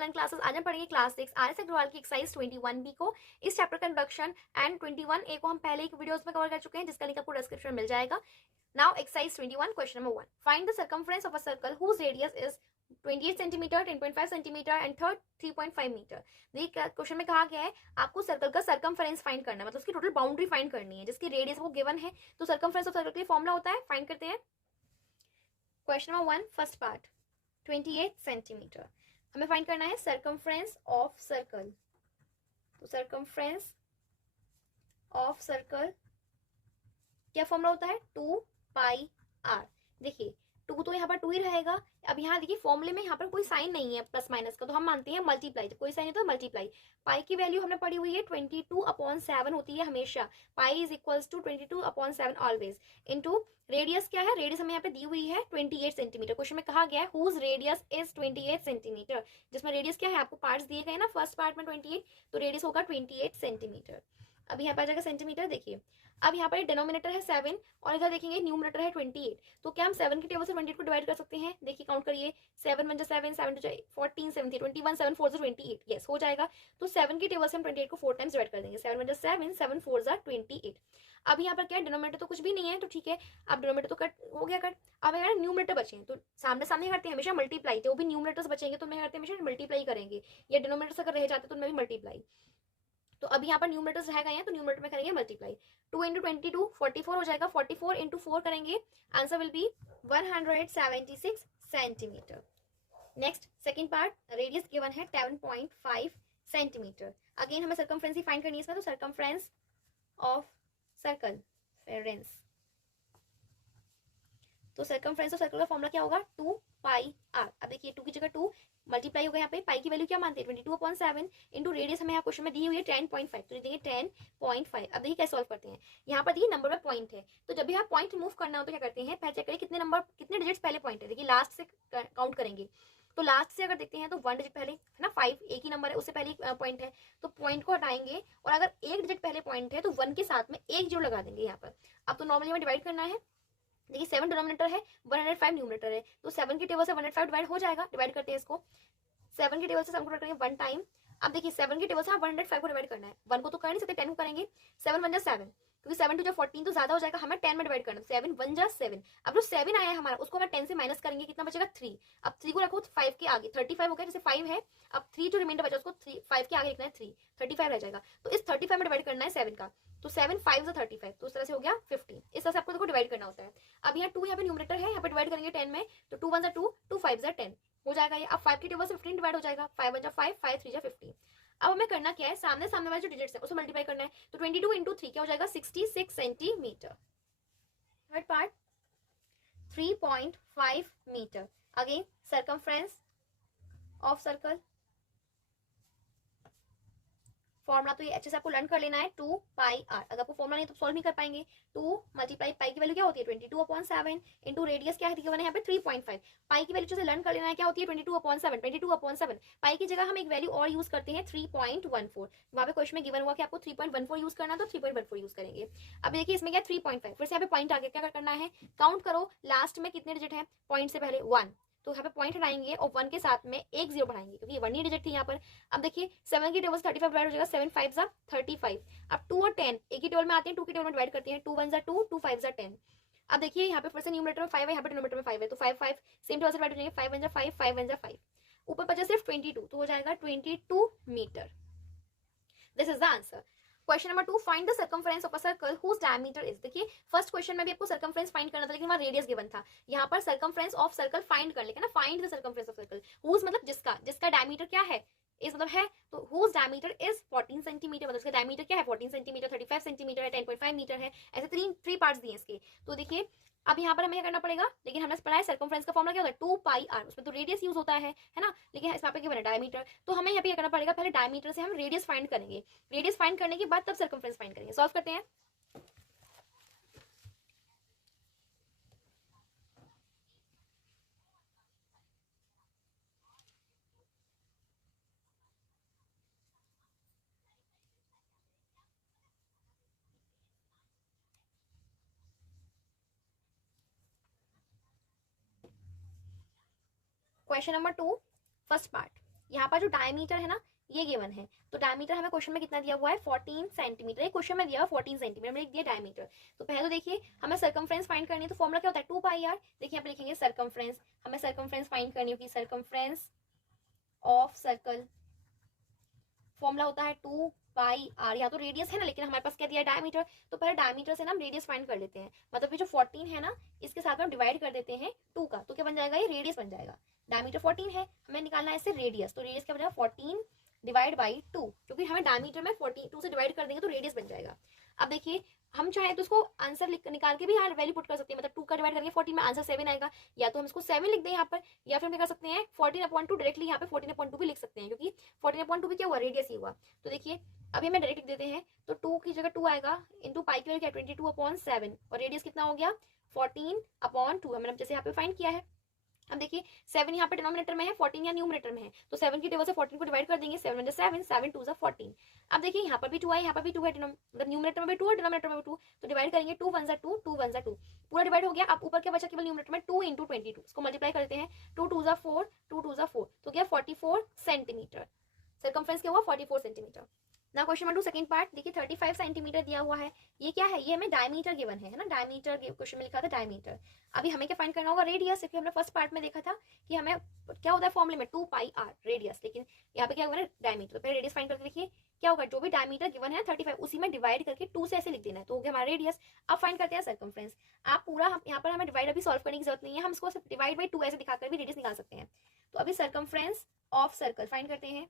Online classes. आज हम पढ़ेंगे क्लास 6 RS अग्रवाल की एक्सरसाइज 21B को। इस चैप्टर का इंट्रोडक्शन एंड 21A को हम पहले एक वीडियोस में कवर कर चुके हैं, जिसका लिंक आपको डिस्क्रिप्शन में मिल जाएगा। Now exercise 21 question number 1, find the circumference of a circle whose radius is 28 centimetre, 10.5 centimetre and third 3.5 metre. देखिए क्वेश्चन में कहा गया है आपको सर्कल का सर्कमफ्रेंस फाइंड करना है, मतलब उसकी टोटल बाउंड्री फाइंड करनी है जिसकी रेडियस वो गिवन है। तो सर्कमफ्रेंस ऑफ सर्कल के लिए फॉर्मूला होता है, फाइंड करते हैं। Question number 1 first part 28 centimetre हमें फाइंड करना है सर्कमफ्रेंस ऑफ सर्कल। तो सर्कमफ्रेंस ऑफ सर्कल क्या फॉर्मूला होता है, 2πr। देखिए 2 तो यहाँ पर 2 ही रहेगा। अब यहाँ देखिए फॉर्मूले में यहाँ पर कोई साइन नहीं है प्लस माइनस का, तो हम मानते हैं मल्टीप्लाई। जब कोई साइन है तो मल्टीप्लाई। पाई की वैल्यू हमने पढ़ी हुई है 22/7 होती है हमेशा। Pi is equals to 22/7 always. Into radius क्या है, रेडियस हमें यहाँ पे दी हुई है 28 सेंटीमीटर। क्वेश्चन में कहा गया है हुज रेडियस इज 28 सेंटीमीटर, जिसमें रेडियस क्या है आपको पार्ट्स दिए गए ना, फर्स्ट पार्ट में 28, तो रेडियस होगा 28 सेंटीमीटर। अब यहाँ पर आ जाएगा सेंटीमीटर। देखिए अब यहाँ पर डिनोमिनेटर है 7 और इधर देखेंगे न्यूमिनेटर है 28, तो क्या हम 7 की टेबल से 28 को डिवाइड कर सकते हैं। देखिए काउंट करिए, 7 1 7 7 2 14 7 21 7 4 28, यस हो जाएगा। तो 7 की टेबल से हम 28 को 4 टाइम्स डिवाइड कर देंगे। 7 1 7 7 4 28। अब यहाँ पर क्या है, डिनोमिनेटर तो कुछ भी नहीं है, तो ठीक है अब डिनोमिनेटर तो कट हो गया कट। अब अगर न्यूमिनेटर बचे हैं तो सामने सामने करते हैं हमेशा मल्टीप्लाई, तो भी न्यूमिनेटर्स बचेंगे तो मैं करते हैं हमेशा मल्टीप्लाई करेंगे, या डिनोमिनेटर्स अगर रह जाते तो उनमें भी मल्टीप्लाई। तो अब यहाँ पर न्यूमरेटर्स रह गए हैं तो न्यूमरेटर में करेंगे मल्टीप्लाई। 2 इंटू 22 44 हो जाएगा। 44 इंटू 4 करेंगे, answer will be 176 centimetre. Next second part, radius given है 10.5 सेंटीमीटर। अगेन हमें सर्कमफ्रेंस ही फाइंड करनी है इसमें, तो सर्कमफ्रेंस ऑफ सर्कल फेरेंस। तो सर्कमफ्रेंस ऑफ सर्कल का फॉर्मूला क्या होगा, 2πr। अब देखिए 2 की जगह 2 मल्टीप्लाई हो गया। यहाँ पे पाई की वैल्यू क्या मानते हैं 22/7 इंटू रेडियस हमें यहाँ क्वेश्चन में दी हुई है 10.5, तो देंगे 10.5। अब देखिए कैसे सॉल्व करते हैं। यहाँ पर देखिए नंबर में पॉइंट है, तो जब भी आप पॉइंट रिमूव करना हो तो क्या करते हैं, पहले चेक करिए कितने नंबर कितने डिजिट्स पहले पॉइंट है। देखिए लास्ट से काउंट करेंगे, तो लास्ट से अगर देखते हैं तो 1 डिजिट पहले है ना, 5 एक ही नंबर है उससे पहले पॉइंट है, तो पॉइंट को हटाएंगे और अगर एक डिजिट पहले पॉइंट है तो 1 के साथ में एक जीरो लगा देंगे यहाँ पर। अब तो नॉर्मली हमें डिवाइड करना है। देखिए 7 डिनोमिनेटर है, 105 न्यूमिनेटर है, तो 7 की टेबल से 105 डिवाइड हो जाएगा। डिवाइड करते हैं इसको, 7 की टेबल से 7 को डिवाइड करेंगे 1 टाइम। अब देखिए 7 की टेबल से 105 को डिवाइड करना है, 1 को तो कर नहीं सकते, 10 को करेंगे। 7 1 7, क्योंकि 7 2 14 तो ज्यादा हो जाएगा, हमें 10 में डिवाइड करना है। 7 1 7। अब जो 7 आया है हमारा उसको हमें 10 से माइनस करेंगे, कितना बचेगा 3। अब 3 को रखो 5 के आगे, 35 हो गया, जैसे 5 है। अब 3 जो रिमाइंडर बचा उसको 5 के आगे लिखना है 3, 35 रह जाएगा। तो इस 35 में डिवाइड करना है 7 का, तो 7 5 से 35, तो उस तरह से हो गया 15। इस तरह से आपको देखो डिवाइड करना होता है। अब यहाँ 2 यहाँ पे न्यूमरेटर है, यहाँ पे डिवाइड करेंगे 10 में, तो 2 1 2, 2 5 10 हो जाएगा ये। अब 5 की टेबल से 15 डिवाइड हो जाएगा, 5 1 5, 5 3 15। अब हमें करना क्या है, सामने सामने वाले जो डिजिट्स है उसे मल्टीप्लाई करना है, तो 22 इंटू 3 क्या हो जाएगा 66 centimetre. Third part 3.5 metre. Again circumference of circle, formula तो ये अच्छे से आपको लर्न कर लेना है, 2πr। अगर आपको फॉर्मुला नहीं तो सॉल्व नहीं कर पाएंगे। 2 मल्टीप्लाई पाई की वैल्यू क्या होती है 22/7 इंटू रेडियस क्या है यहाँ पे 3.5। पाई की वैल्यू अच्छे से लर्न कर लेना है, क्या होती है 22/7। 22/7 पाई की जगह हम एक वैल्यू और यूज करते हैं 3.14। वहां पे क्वेश्चन में गिवन हुआ कि आपको 3.14 यूज करना, तो 3.14 यूज करेंगे। अब देखिए इसमें क्या 3.5, फिर से यहाँ पे पॉइंट आगे क्या करना है, काउंट करो लास्ट में कितने डिजिट है, पॉइंट से पहले 1, तो यहाँ पे पॉइंट हटाएंगे और 1 के साथ में एक जीरो बढ़ाएंगे, क्योंकि 1 ही डिजिट थी यहाँ पर। अब देखिए 7 की टेबल से 35 डिवाइड हो जाएगा, 7 5 35। अब 2 और 10 एक ही टेबल में आते हैं, 2 की टेबल में डिवाइड करते हैं, 2 1 2, 2 5 10। अब देखिए यहाँ पे फिर से न्यूमरेटर में 5 है, यहाँ पे डिनोमिनेटर में 5 है, तो 5 5 सेम टेबल से डिवाइड हो जाएंगे, 5 1 5, 5 1 5। ऊपर बचा सिर्फ 22, तो हो जाएगा 22 metre. This is the answer. Question number 2, find the circumference of a circle whose diameter is. देखिए फर्स्ट क्वेश्चन में भी आपको सर्कमफ्रेंस फाइंड करना था, लेकिन वहां रेडियस गिवन था। यहाँ पर सर्कमफ्रेंस ऑफ सर्कल फाइंड कर लेंगे ना, find the circumference of circle. Whose मतलब जिसका, जिसका डायमीटर क्या है, इस मतलब है, तो हुज डायमीटर इज 14 सेंटीमीटर, मतलब इसका डायमीटर क्या है 14 सेंटीमीटर, 35 सेंटीमीटर है, 10.5 मीटर है। ऐसे थ्री पार्ट्स दिए इसके। तो देखिए अब यहाँ पर हमें क्या करना पड़ेगा, लेकिन हमने पढ़ा है सर्कमफ्रेंस का फॉर्मूला क्या होता है 2πr, उसमें तो रेडियस यूज होता है ना, लेकिन इसमें पे गिवन डायमीटर, तो हमें यहाँ पे क्या करना पड़ेगा, पहले डायमीटर से हम रेडियस फाइंड करेंगे। रेडियस फाइंड करने के बाद तब सर्कमफ्रेंस फाइंड करेंगे। सॉल्व करते हैं। क्वेश्चन नंबर 2 फर्स्ट पार्ट, यहाँ पर जो डायमीटर है ना ये गिवन है, तो डायमीटर हमें क्वेश्चन में कितना दिया हुआ है 14 सेंटीमीटर, एक क्वेश्चन में दिया हुआ 14 सेंटीमीटर, हमने लिख दिया डायमीटर। तो पहले तो देखिए हमें सर्कमफ्रेंस फाइंड करनी है, तो फॉर्मूला क्या होता है 2 पाई आर। देखिए यहाँ पे लिखेंगे सर्कमफ्रेंस, हमें सर्कमफ्रेंस फाइंड करनी होगी, सर्कमफ्रेंस ऑफ सर्कल फॉर्मूला होता है 2 पाई आर। यहाँ तो रेडियस है ना, लेकिन हमारे पास क्या दिया है डायमीटर, तो पहले डायमीटर से ना हम रेडियस फाइंड कर लेते हैं, मतलब ये जो 14 है ना इसके साथ में हम डिवाइड कर देते हैं 2 का, तो क्या बन जाएगा, ये रेडियस बन जाएगा। डायमीटर 14 है, हमें निकालना है इससे रेडियस, तो रेडियस क्या बन जाएगा 14 डिवाइड बाई 2, क्योंकि हमें डायमीटर में 2 से डिवाइड कर देंगे तो रेडियस बन जाएगा। अब देखिए हम चाहे तो उसको आंसर निकाल के भी यहाँ वैल्यू पुट कर सकते हैं, मतलब 2 का डिवाइड करेंगे 14 में आंसर 7 आएगा, या तो हम इसको 7 लिख दें यहाँ पर, या फिर हम क्या कर सकते हैं 14/2 डायरेक्टली यहाँ पे 14/2 भी लिख सकते हैं, क्योंकि 14/2 भी क्या हुआ, रेडियस ही हुआ। तो देखिए अभी हमें डायरेक्ट लिख देते हैं, तो 2 की जगह 2 आएगा, इंटू पाई की वैल्यू क्या 22/7, और रेडियस कितना हो गया 14/2, हमने जैसे यहाँ पे फाइंड किया है। अब देखिए 7 यहाँ पे डिनोमिनेटर में है, 14 यहाँ न्यूमरेटर में है, तो 7 की टेबल से 14 को डिवाइड कर देंगे, 7 × 7 7 2 14। अब देखिए यहाँ पर भी 2 है, यहाँ पर भी 2 है, मतलब न्यूमरेटर में भी 2 है, डिनोमिनेटर में भी 2, तो डिवाइड करेंगे 2 1 2 2 1 2, पूरा डिवाइड हो गया। अब ऊपर क्या बचा केवल न्यूमरेटर में 2 × 22, इसको मल्टीप्लाई करते हैं, 2 2 4 2 2 4, तो क्या 44 सेंटीमीटर, सर्कमफ्रेंस क्या हुआ 44 सेंटीमीटर। ना क्वेश्चन नंबर 2 सेकंड पार्ट, देखिए 35 सेंटीमीटर दिया हुआ है, ये क्या है, ये हमें डायमीटर गिवन है ना, डायमीटर क्वेश्चन में लिखा था डायमीटर। अभी हमें क्या फाइंड करना होगा रेडियस, क्योंकि हमने फर्स्ट पार्ट में देखा था कि हमें क्या होता है फॉर्मूले में 2 पाई आर रेडियस, लेकिन यहाँ पे क्या हुआ है डायमीटर, तो पहले रेडियस फाइंड करके देखिए क्या होगा, जो भी डायमीटर गिवन है 35 उसी में डिवाइड करके 2 से ऐसे लिख देना है, तो हो गया हमारा रेडियस। अब फाइंड करते हैं सर्कमफ्रेंस, आप पूरा यहाँ पर हमें डिवाइड अभी सॉल्व करने की जरूरत नहीं है, हम इसको डिवाइड बाई 2 ऐसे दिखाकर भी रेडियस निकाल सकते हैं। तो अभी सर्कमफ्रेंस ऑफ सर्कल फाइंड करते हैं,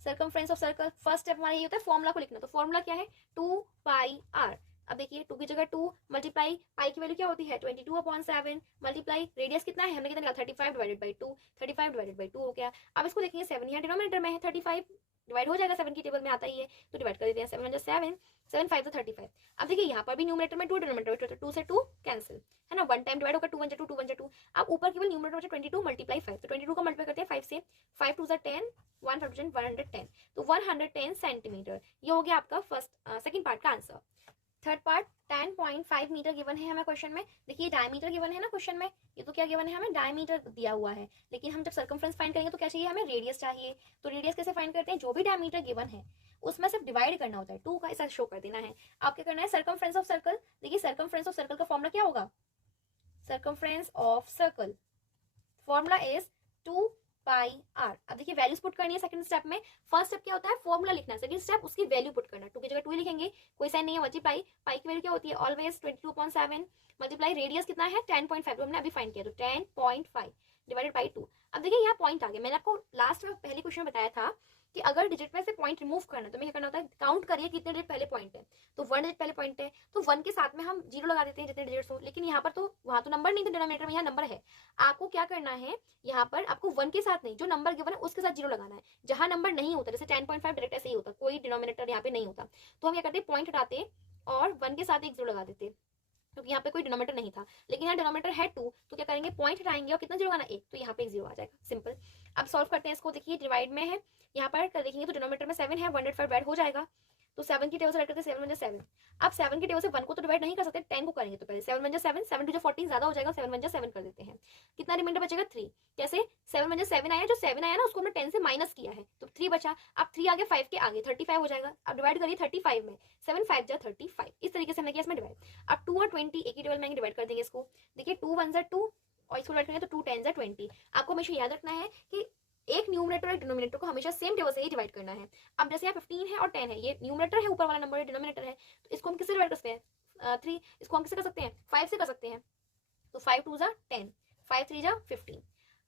circumference of circle first step हमारा ये होता है फॉर्मूला को लिखना, तो फॉर्मूला क्या है 2 पाई आर। अब देखिए 2 की जगह 2 मल्टीप्लाई पाई की वैल्यू क्या होती है 22/7 मल्टीप्लाई रेडियस कितना है, हमने कितना निकाला 35 डिवाइडेड बाई 2, 35 डिवाइडेड बाई 2 हो गया। अब इसको देखेंगे 7 यहाँ डिनोमिनेटर में है, 35 डिवाइड हो जाएगा, 7 की टेबल में आता ही है, तो डिवाइड कर देते हैं, 7 × 7 7 5 तो 35। अब देखिए यहाँ पर भी न्यूमरेटर में 2 डिनोमिनेटर में 2 से 2 कैंसिल है ना, 1 टाइम डिवाइड होगा 2 1 2 2 1 2। अब ऊपर केवल न्यूमरेटर में 22 मल्टीप्लाई 5, तो 22 को मल्टीप्लाई करते हैं 5 से, 5 2 10 1 110, तो 110 सेंटीमीटर, ये हो गया आपका फर्स्ट सेकंड पार्ट का answer. Third part 10.5 metre given है हमें क्वेश्चन में, देखिए डायमीटर गिवन है ना क्वेश्चन में, ये तो क्या गिवन है हमें डायमीटर दिया हुआ है, लेकिन हम जब सर्कमफ्रेंस फाइंड करेंगे तो क्या चाहिए हमें रेडियस चाहिए। तो रेडियस कैसे फाइंड करते हैं, जो भी डायमीटर गिवन है उसमें सिर्फ डिवाइड करना होता है, 2 का ऐसा शो कर देना है। आप क्या करना है सर्कमफ्रेंस ऑफ सर्कल, देखिए सर्कमफ्रेंस ऑफ सर्कल का फॉर्मूला क्या होगा, circumference of circle formula is 2 pi R. अब देखिए वैल्यूज पुट करनी है सेकंड स्टेप में, फर्स्ट स्टेप क्या होता है फॉर्मूला लिखना, सेकंड स्टेप उसकी वैल्यू पुट करना, 2 की जगह 2 लिखेंगे, कोई साइन नहीं है, मल्टीप्लाई पाई की वैल्यू क्या होती है ऑलवेज 22/7 मल्टीप्लाई रेडियस कितना है 10.5, तो हमने अभी फाइंड किया, तो 10.5 डिवाइडेड बाई 2। अब देखिए यहाँ पॉइंट आ गया, मैंने आपको लास्ट में पहले क्वेश्चन बताया था कि अगर डिजिट में से पॉइंट रिमूव करना है तो हमें क्या करना होता है, काउंट करिए कितने डिजिट पहले पॉइंट है, तो 1 डिजिट पहले पॉइंट है, तो 1 के साथ में हम 0 लगा देते हैं जितने डिजिट्स हो, लेकिन यहाँ पर तो वहां तो नंबर नहीं था डिनोमिनेटर में, यहाँ नंबर है। आपको क्या करना है, यहाँ पर आपको 1 के साथ नहीं, जो नंबर गिवन है उसके साथ 0 लगाना है, जहां नंबर नहीं होता, जैसे 10.5 डायरेक्ट ऐसे ही होता, कोई डिनोमिनेटर यहाँ पे नहीं होता, तो हम क्या करते पॉइंट हटाते और 1 के साथ एक 0 लगा देते, क्योंकि यहाँ पे कोई डिनोमिनेटर नहीं था, लेकिन यहाँ डिनोमिनेटर है 2, तो क्या करेंगे पॉइंट हटाएंगे और कितना 0 आना 1, तो यहाँ पे एक 0 आ जाएगा, सिंपल। अब सॉल्व करते हैं इसको, देखिए डिवाइड में है, यहाँ पर कर देखेंगे तो डिनोमिनेटर में 7 है, 105 डिवाइड हो जाएगा, तो 7 की टेबल से डिवाइड करते हैं 7 × 7। अब 7 की टेबल से 1 को तो डिवाइड नहीं कर सकते, 10 को करेंगे, तो पहले 7 × 7 7 2 14 ज्यादा हो जाएगा, 7 × 7 कर देते हैं, कितना रिमाइंडर बचेगा 3, कैसे 7 × 7 आया, जो 7 आया ना उसको हमने 10 से माइनस किया है, तो 3 बचा, अब 3 आगे 5 के आगे 35 हो जाएगा, अब डिवाइड करिए 35 में, 7 5 जा 35, इस तरीके से हमने किया इसमें डिवाइड। अब 2 और 20 एक ही टेबल में डिवाइड कर देंगे इसको, देखिए 2 1 जा 2 और इसको डिवाइड करेंगे तो 2 10 जा 20। आपको हमेशा याद रखना है कि एक न्यूमरेटर और डिनोमिनेटर को हमेशा सेम टेबल से ही डिवाइड करना है। अब जैसे यहाँ 15 है और 10 है, ये न्यूमरेटर है, ऊपर वाला नंबर डिनोमिनेटर है, तो इसको हम किससे डिवाइड कर सकते हैं 3, इसको हम किससे कर सकते हैं 5 से कर सकते हैं, तो 5 2 जा 10, 5 3 जा 15।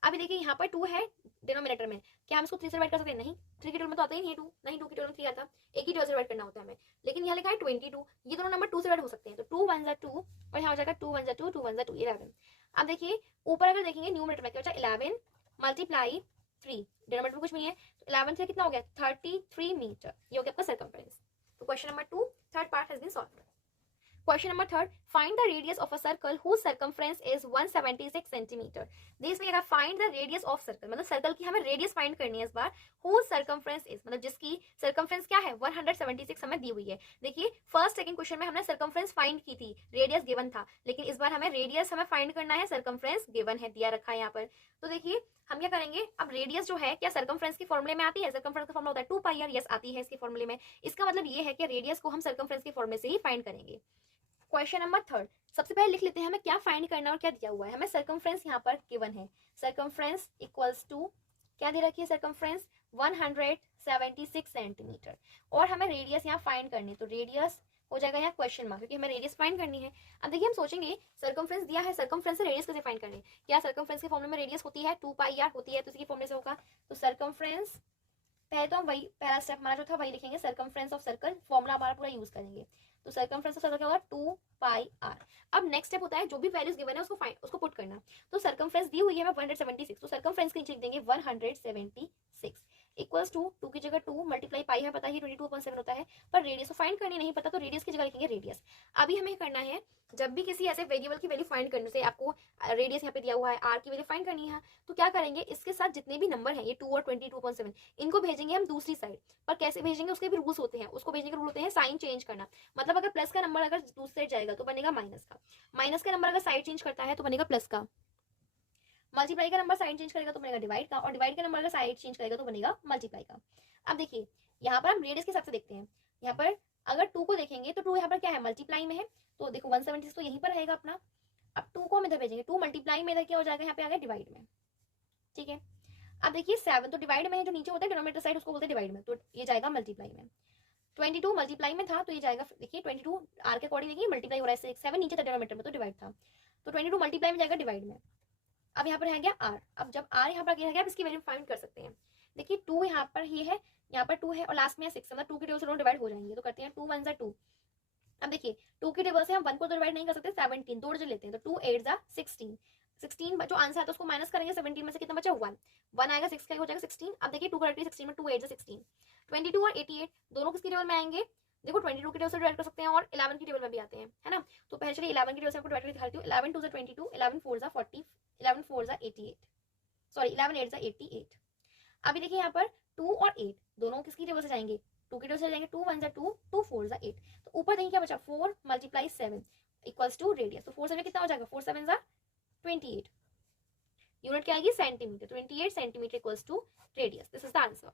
अभी देखिए यहाँ पर 2 है डिनोमिनेटर में, क्या हम इसको 3 से डिवाइड कर सकते हैं, नहीं, 3 की टेबल में तो आता ही नहीं है 2, नहीं 2 की टेबल में 3 आता, एक ही टेबल से डिवाइड करना होता है हमें, लेकिन यहाँ लिखा है 22, ये दोनों नंबर 2 से डिवाइड हो सकते हैं, तो 2 1 जा 2 और यहाँ हो जाएगा 2 1 जा 2 2 1 जा 2 11। अब देखिए ऊपर अगर देखेंगे न्यूमरेटर में क्या बचा 11 मल्टीप्लाई 3, डिनोमिनेटर में कुछ नहीं है, तो 11 से कितना हो गया 33 मीटर, ये हो गया आपका सर्कमफ्रेंस। तो question number 2 third part has been solved. Question number 3, find the radius of a circle whose circumference is 176 centimeter. This में अगर find the radius of circle, मतलब सर्कल की हमें रेडियस फाइंड करनी है इस बार, whose circumference is, मतलब जिसकी सर्कमफ्रेंस क्या है 176 हमें दी हुई है। देखिए फर्स्ट सेकंड क्वेश्चन में हमने सर्कमफ्रेंस फाइंड की थी, रेडियस गिवन था, लेकिन इस बार हमें रेडियस हमें फाइंड करना है, सर्कमफ्रेंस गिवन है, दिया रखा है यहाँ पर। तो देखिए हम क्या करेंगे, अब रेडियस जो है क्या सर्कमफ्रेंस के फॉर्मूले में आती है, सर्कमफ्रेंस का फॉर्मूला होता है 2 पाई आर, यस आती है इसके फॉर्मूले में। इसका मतलब ये है कि रेडियस को हम सर्कमफ्रेंस के फॉर्मूले से ही फाइंड करेंगे। क्वेश्चन नंबर 3, सबसे पहले लिख लेते हैं हमें क्या फाइंड करना है और क्या दिया हुआ है। हमें सर्कमफ्रेंस यहाँ पर गिवन है, सर्कमफ्रेंस इक्वल्स टू क्या दे रखी है, सर्कमफ्रेंस 176 सेंटीमीटर, और हमें रेडियस यहाँ फाइंड करनी, तो रेडियस हो जाएगा यहाँ क्वेश्चन मार्क, क्योंकि हमें रेडियस फाइंड करनी है। अब देखिए हम सोचेंगे सर्कमफ्रेंस दिया है, सर्कमफ्रेंस से रेडियस कैसे फाइंड करनी है, क्या सर्कमफ्रेंस के फॉर्मूले में रेडियस होती है 2 पाई आर होती है, तो इसी फॉर्मूले से होगा। तो सर्कमफ्रेंस पहले तो हम वही पहला स्टेप हमारा जो था वही लिखेंगे, सर्कमफ्रेंस ऑफ सर्कल फॉर्मूला हमारा पूरा यूज करेंगे। तो सर्कमफ्रेंस ऑफ सर्कल क्या होगा 2 पाई आर। अब नेक्स्ट स्टेप होता है जो भी वैल्यूज गिवन है उसको पुट करना। तो सर्कमफ्रेंस दी हुई है हमें 176, तो सर्कमफ्रेंस के नीचे लिख देंगे 176 इक्वल्स टू 2 की जगह 2 मल्टीप्लाई पाई है पता ही 22/7 होता है, पर रेडियस तो फाइंड करनी नहीं पता, तो रेडियस की जगह लिखेंगे रेडियस। अभी हमें करना है जब भी किसी ऐसे वेरिएबल की वैल्यू फाइंड करने से, आपको रेडियस यहाँ पे दिया हुआ है, आर की वैल्यू फाइंड करनी है, तो क्या करेंगे इसके साथ जितने भी नंबर हैं ये 2 और 22/7 इनको भेजेंगे हम दूसरी साइड पर। कैसे भेजेंगे उसके भी रूल्स होते हैं, उसको भेजने के रूल होते हैं साइन चेंज करना। मतलब अगर प्लस का नंबर अगर दूसरी साइड जाएगा तो बनेगा माइनस का, माइनस का नंबर अगर साइड चेंज करता है तो बनेगा प्लस का, मल्टीप्लाई का नंबर साइड चेंज करेगा तो बनेगा डिवाइड का, और डिवाइड का नंबर अगर साइड चेंज करेगा तो बनेगा मल्टीप्लाई का। अब देखिए यहाँ पर हम रेडियस के हिसाब से देखते हैं, यहाँ पर अगर 2 को देखेंगे तो 2 यहाँ पर क्या है मल्टीप्लाई में है, तो देखो 176 तो यहीं पर रहेगा अपना। अब 2 को हम इधर भेजेंगे, 2 मल्टीप्लाई में इधर क्या हो जाएगा, यहाँ पे आ गया डिवाइड में, ठीक है। अब देखिए 7 तो डिवाइड में है, जो नीचे होता है डिनोमिनेटर साइड उसको बोलते हैं डिवाइड में, तो ये जाएगा मल्टीप्लाई में। 22 मल्टीप्लाई में था तो ये जाएगा, देखिए 22 आर के अकॉर्डिंग देखिए मल्टीप्लाई हो रहा है, 7 नीचे था डिनोमिनेटर में तो डिवाइड था, तो 22 मल्टीप्लाई में जाएगा डिवाइड में। अब यहाँ पर रह गया आर, अब जब आर यहाँ पर रह गया, इसकी वैल्यू फाइंड कर सकते हैं। देखिए 2 यहाँ पर ये है, यहाँ पर 2 है और लास्ट में 6, मतलब 2 की टेबल से दोनों डिवाइड हो जाएंगे, तो करते हैं 2 1 2। अब देखिए 2 की टेबल से हम 1 को तो डिवाइड नहीं कर सकते, 17 दो डिजिट लेते हैं, तो 2 8 16, 16 जो आंसर आता है उसको माइनस करेंगे, 17 में से कितना बचा 1, 1 आएगा 6 का हो जाएगा 16। अब देखिए 2 करेक्टली 16 में 2 8 16, 22 और 88 दोनों किसकी टेबल में आएंगे, देखो 22 की टेबल से डिवाइड कर सकते हैं और 11 की टेबल में भी आते हैं, है ना। तो पहले चलिए 11 की टेबल से आपको डिवाइड करके दिखाती हूँ। 11 2 22, 11 4 40, 11 4 88, सॉरी 11 8 88। अभी देखिए यहाँ पर 2 और 8 दोनों किसकी टेबल से जाएंगे, 2 की टेबल से जाएंगे, 2 1 2, 2 4 8। तो ऊपर देखिए क्या बचा 4 मल्टीप्लाई 7 इक्वल्स टू रेडियस, तो 4 7 कितना हो जाएगा, 4 7 28, यूनिट क्या आएगी centimetre, 28 centimetre equals to radius, this is the answer.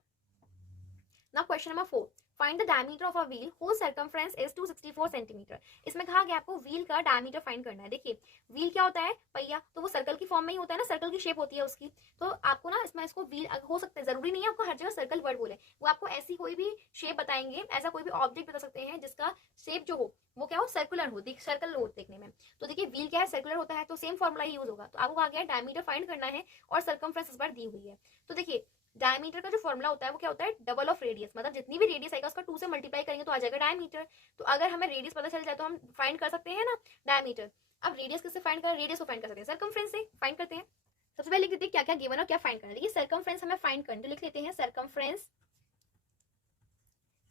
Now question number 4, find the diameter of a wheel whose circumference is 264 centimetre. इसमें कहा गया आपको व्हील का डायमीटर फाइंड करना है। देखिए व्हील क्या होता है, पहिया, तो वो सर्कल की फॉर्म में ही होता है ना, सर्कल की शेप होती है उसकी, तो आपको ना इसमें इसको व्हील हो सकता है, जरूरी नहीं है आपको हर जगह सर्कल वर्ड बोले, वो आपको ऐसी कोई भी शेप बताएंगे, ऐसा कोई भी ऑब्जेक्ट बता सकते हैं जिसका शेप जो हो वो क्या हो, सर्कुलर हो, सर्कल हो देखने में। तो देखिए व्हील क्या है, सर्कुलर होता है, तो सेम फॉर्मुला ही यूज होगा। तो आपको कहा गया डायमीटर फाइंड करना है और सर्कमफ्रेंस इस बार दी हुई है। तो देखिए डायमीटर का जो फॉर्मुला होता है वो क्या होता है, डबल ऑफ रेडियस, मतलब जितनी भी रेडियस आएगा उसका 2 से मल्टीप्लाई करेंगे तो आ जाएगा डायमीटर। तो अगर हमें रेडियस पता चल जाए तो हम फाइंड कर सकते हैं ना डायमीटर। अब रेडियस किससे फाइंड करें, रेडियस को फाइंड कर सकते हैं सर्कमफ्रेंस से, फाइंड करते हैं। सबसे पहले लिख देते हैं क्या क्या गिवन और क्या फाइंड करना है। देखिए सर्कमफ्रेंस हमें फाइंड करना, तो लिख लेते हैं सर्कमफ्रेंस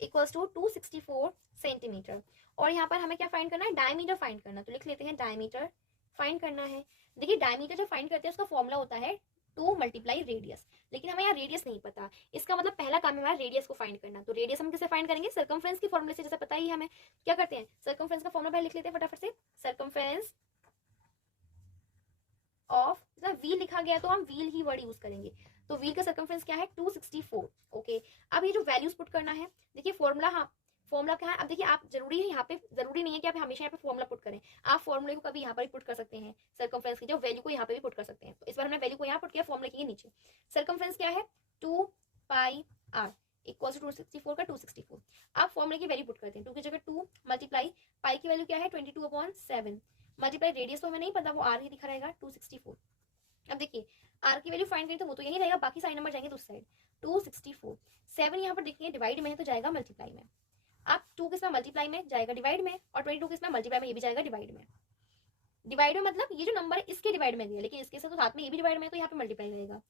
इक्वल्स टू 264 सेंटीमीटर, और यहाँ पर हमें क्या फाइंड करना है, डायमीटर फाइंड करना, तो लिख लेते हैं डायमीटर फाइंड करना है। देखिए डायमीटर जो फाइंड करते हैं उसका फॉर्मुला होता है 2 मल्टीप्लाई रेडियस, लेकिन हमें यहाँ रेडियस नहीं पता, इसका मतलब पहला काम है हमारा रेडियस को फाइंड करना। तो रेडियस हम किसे फाइंड करेंगे, सर्कमफ्रेंस के फॉर्मूले से, जैसे पता ही हमें। क्या करते हैं सर्कमफ्रेंस का फॉर्मूला पहले लिख लेते हैं फटाफट से, सर्कमफ्रेंस ऑफ, व्हील लिखा गया तो हम व्हील ही वर्ड यूज करेंगे, तो व्हील का सर्कमफ्रेंस क्या है 264। ओके अब ये जो वैल्यूज पुट करना है, देखिए फॉर्मूला, हाँ फॉर्मूला क्या है। अब देखिए आप जरूरी है यहाँ पे, जरूरी नहीं है कि आप हमेशा यहाँ पे फॉर्मूला पुट करें, आप फॉर्मूले को कभी यहाँ पर भी पुट कर सकते हैं, सर्कमफ्रेंस की जो वैल्यू को यहाँ पे भी पुट कर सकते हैं। तो इस बार हमने वैल्यू को यहाँ पुट किया, फॉर्मूले के नीचे। सर्कमफ्रेंस क्या है 2 पाई आर इक्वल टू 264 का 264। आप फॉर्मूले की वैल्यू पुट करते हैं, 2 की जगह 2 मल्टीप्लाई पाई की वैल्यू क्या है 22/7 मल्टीप्लाई रेडियस तो हमें नहीं पता, वो आर ही दिखा रहेगा 264। अब देखिए आर की वैल्यू फाइंड करें तो वो तो यही रहेगा, बाकी साइन नंबर जाएंगे दूसरी साइड। 264 7 यहाँ पर देखिए डिवाइड में है तो जाएगा मल्टीप्लाई में। अब 2 किसमें मल्टीप्लाई में जाएगा डिवाइड में, और 22 किसमें मल्टीप्लाई में, ये भी जाएगा डिवाइड में। डिवाइड में मतलब ये जो नंबर है इसके डिवाइड में गया, लेकिन इसके साथ तो साथ में ये भी डिवाइड में, तो यहाँ पे मल्टीप्लाई रहेगा।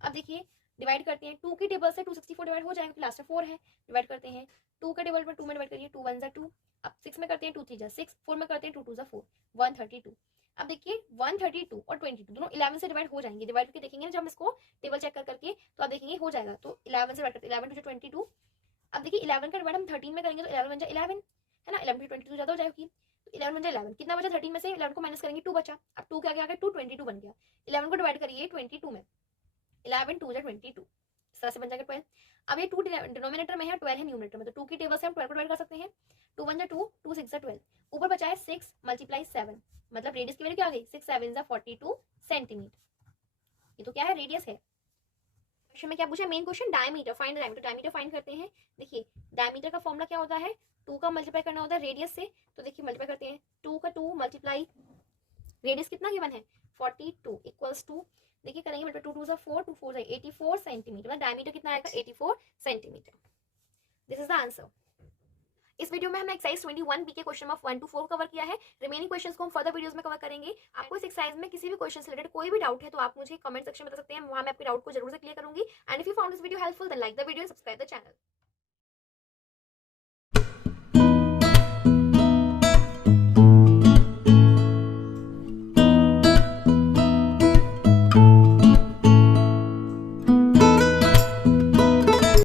अब देखिए डिवाइड करते हैं, 2 की टेबल से 264 डिवाइड हो जाएगा, लास्ट में 4 है, डिवाइड करते हैं 2 के टेबल पर 2 में डिवाइड करिए, 2 1 2। अब 6 में करते हैं 2 3 6, 4 में करते हैं 2 2 4, 132। अब देखिए 132 और 22 दोनों 11 से डिवाइड हो जाएंगे, डिवाइड करके देखेंगे ना जब हम इसको टेबल चेक करके, तो आप देखेंगे हो जाएगा। तो 11 से डिवाइड करते हैं, 11 2 22। अब देखिए 11 का डिवाइड हम 13 में करेंगे तो 11 बन जाए 11, है ना, 11 22 ज्यादा हो जाएगी, तो 11 बन जाए 11, कितना बचा 13 में से 11 को माइनस करेंगे 2 बचा, अब 2 क्या आ गया 2 22 बन गया। 11 को डिवाइड करिए 22 में, 11 2 22, इस तरह से बन जाएगा 12। अब ये 2 डिनोमिनेटर में है, 12 है न्यूमिनेटर में, तो 2 की टेबल से हम 12 को डिवाइड कर सकते हैं। 2 1 2, 2 6 12, ऊपर बचा है 6 मल्टीप्लाई 7, मतलब रेडियस की वैल्यू क्या आ गई, 6 7 42 सेंटीमीटर। ये तो क्या है, रेडियस है। क्वेश्चन में क्या पूछा, main question diameter, find the diameter. Diameter find करते हैं। देखिए डायमीटर का फॉर्मूला क्या होता है, 2 का मल्टीप्लाई करना होता है रेडियस से, तो देखिए मल्टीप्लाई करते हैं, 2 का 2 मल्टीप्लाई रेडियस कितना गिवन है 42 इक्वल्स टू, देखिए करेंगे मतलब 2 2 4 2 4 84 सेंटीमीटर, मतलब डायमीटर कितना आएगा 84 centimetre. This is the answer. इस वीडियो में हमने एक्सरसाइज 21 बी के क्वेश्चन नंबर 1 to 4 कवर किया है। रिमेनिंग क्वेश्चंस को हम फर्दर वीडियोस में कवर करेंगे। आपको इस एक्सरसाइज में किसी भी क्वेश्चन से रिलेटेड कोई भी डाउट है तो आप मुझे कमेंट सेक्शन में बता सकते हैं, वहां मैं आपके डाउट को जरूर से क्लियर करूंगी। And if you found this video helpful then like the video and subscribe the channel.